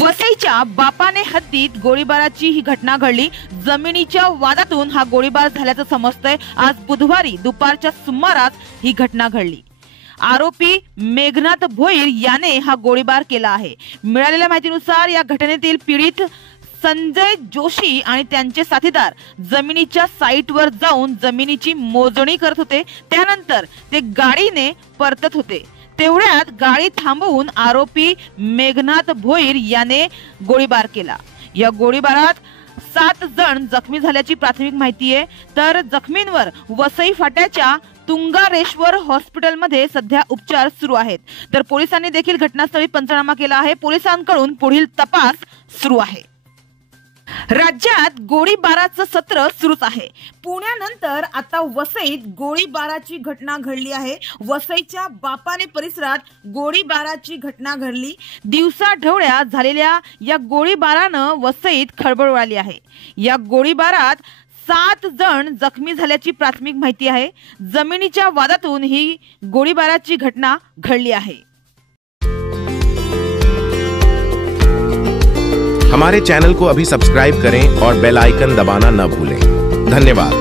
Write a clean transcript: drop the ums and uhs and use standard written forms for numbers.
वसईच्या बापाने हद्दीत गोळीबाराची ही घटना घडली। जमिनीच्या वादातून हा गोळीबार झाल्याचं समजतंय। आज बुधवारी दुपारच्या सुमारास ही घटना घडली। आरोपी मेघनाथ भोईर याने हा गोळीबार केला आहे। मिळालेल्या माहितीनुसार या घटनेतील पीडित संजय जोशी आणि त्यांचे साथीदार जमिनीच्या साईटवर जाऊन जमिनीची मोजणी करत होते। त्यानंतर ते गाडीने परतत होते। तेवढ्यात गाडी थांबवून आरोपी मेघनाथ भोईर याने गोळीबार केला। या गोळीबारात 7 जण जखमी झाल्याची प्राथमिक माहिती आहे। तर जखमींवर वसई फाट्याच्या तुंगारेश्वर हॉस्पिटलमध्ये सध्या उपचार सुरू आहेत। तर पोलिसांनी देखील घटनास्थळी पंचनामा केला आहे। पोलिसांकडून पुढील तपास सुरू आहे। राज्यात गोळीबाराचं सत्र सुरूच आहे। पुण्यानंतर आता वसईत गोळीबाराची घटना घडली आहे। वसईच्या बापाने परिसरात गोळीबाराची घटना घडली। दिवसाढवळ्या झालेल्या या गोळीबारानं वसईत खळबळ उडाली आहे। या गोळीबारात 7 जण जखमी झाल्याची प्राथमिक माहिती आहे। जमिनीच्या वादातून ही गोळीबाराची घटना घडली आहे। हमारे चैनल को अभी सब्सक्राइब करें और बेल आइकन दबाना न भूलें। धन्यवाद।